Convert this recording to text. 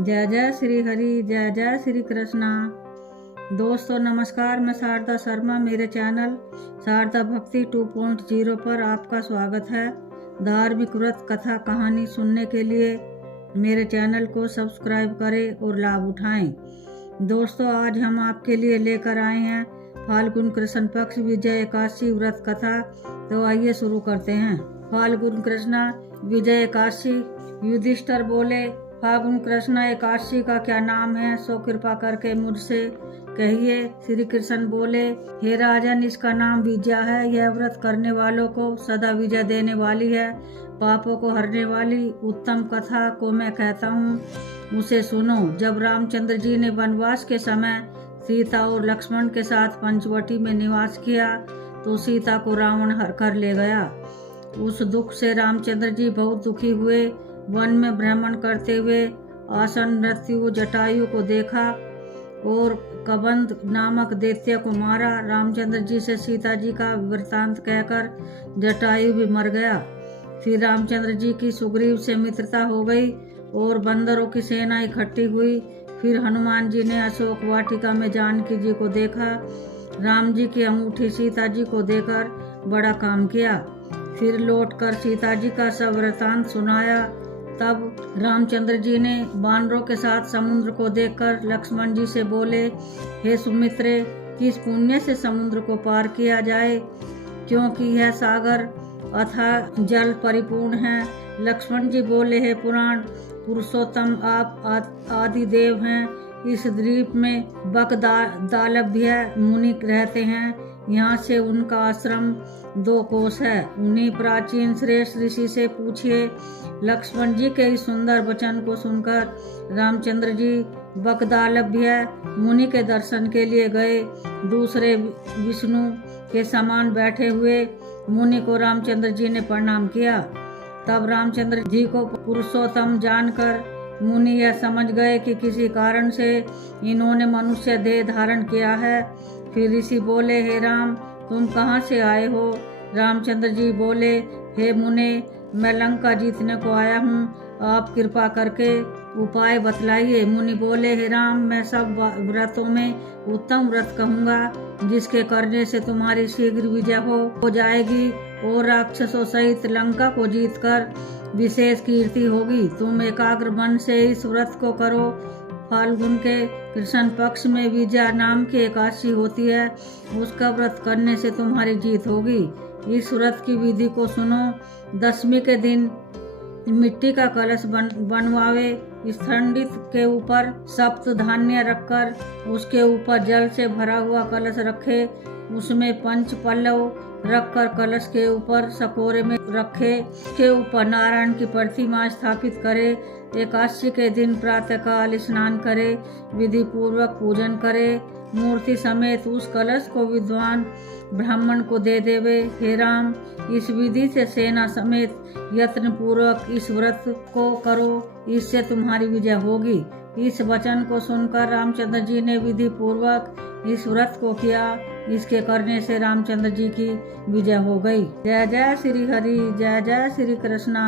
जय जय श्री हरि, जय जय श्री कृष्णा। दोस्तों नमस्कार, मैं शारदा शर्मा। मेरे चैनल शारदा भक्ति 2.0 पर आपका स्वागत है। धार्मिक व्रत कथा कहानी सुनने के लिए मेरे चैनल को सब्सक्राइब करें और लाभ उठाएं। दोस्तों आज हम आपके लिए लेकर आए हैं फाल्गुन कृष्ण पक्ष विजय एकादशी व्रत कथा। तो आइए शुरू करते हैं। फाल्गुन कृष्ण विजय एकादशी। युधिष्ठिर बोले, फाल्गुन कृष्ण एकादशी का क्या नाम है, सो कृपा करके मुझसे कहिए। श्री कृष्ण बोले, हे राजन, इसका नाम विजया है। यह व्रत करने वालों को सदा विजय देने वाली है। पापों को हरने वाली उत्तम कथा को मैं कहता हूँ, उसे सुनो। जब रामचंद्र जी ने वनवास के समय सीता और लक्ष्मण के साथ पंचवटी में निवास किया तो सीता को रावण हर कर ले गया। उस दुख से रामचंद्र जी बहुत दुखी हुए। वन में भ्रमण करते हुए आसन मृत्यु जटायु को देखा और कबंध नामक दैत्य को मारा। रामचंद्र जी से सीता जी का वृतांत कहकर जटायु भी मर गया। फिर रामचंद्र जी की सुग्रीव से मित्रता हो गई और बंदरों की सेना इकट्ठी हुई। फिर हनुमान जी ने अशोक वाटिका में जानकी जी को देखा। राम जी की अंगूठी सीता जी को देकर बड़ा काम किया। फिर लौटकर सीता जी का सब वृतांत सुनाया। तब रामचंद्र जी ने वानरों के साथ समुद्र को देखकर लक्ष्मण जी से बोले, हे सुमित्रे, किस पुण्य से समुद्र को पार किया जाए, क्योंकि यह सागर अथाह जल परिपूर्ण है। लक्ष्मण जी बोले, हे पुराण पुरुषोत्तम, आप आदि देव हैं। इस द्वीप में बकदालभ्य मुनि रहते हैं। यहाँ से उनका आश्रम 2 कोस है। उन्हीं प्राचीन श्रेष्ठ ऋषि से पूछिए। लक्ष्मण जी के इस सुंदर वचन को सुनकर रामचंद्र जी बकदालभ्य मुनि के दर्शन के लिए गए। दूसरे विष्णु के समान बैठे हुए मुनि को रामचंद्र जी ने प्रणाम किया। तब रामचंद्र जी को पुरुषोत्तम जानकर मुनि यह समझ गए कि किसी कारण से इन्होंने मनुष्य देह धारण किया है। फिर ऋषि बोले, हे राम, तुम कहाँ से आए हो? रामचंद्र जी बोले, हे मुने, मैं लंका जीतने को आया हूँ। आप कृपा करके उपाय बतलाइए। मुनि बोले, हे राम, मैं सब व्रतों में उत्तम व्रत कहूँगा जिसके करने से तुम्हारी शीघ्र विजय हो जाएगी और राक्षसों सहित लंका को जीतकर विशेष कीर्ति होगी। तुम एकाग्र मन से इस व्रत को करो। फाल्गुन के कृष्ण पक्ष में विजया नाम की एकादशी होती है। उसका व्रत करने से तुम्हारी जीत होगी। इस व्रत की विधि को सुनो। दशमी के दिन मिट्टी का कलश बनवावे। स्तंडित के ऊपर सप्त धान्य रखकर उसके ऊपर जल से भरा हुआ कलश रखे। उसमें 5 पल्लव रखकर कलश के ऊपर सकोरे में रखे। के ऊपर नारायण की प्रतिमा स्थापित करे। एकादशी के दिन प्रातःकाल स्नान करे, विधि पूर्वक पूजन करे। मूर्ति समेत उस कलश को विद्वान ब्राह्मण को दे देवे। हे राम, इस विधि से सेना समेत यत्न पूर्वक इस व्रत को करो, इससे तुम्हारी विजय होगी। इस वचन को सुनकर रामचंद्र जी ने विधि पूर्वक इस व्रत को किया। इसके करने से रामचंद्र जी की विजय हो गई। जय जय श्री हरि, जय जय श्री कृष्णा।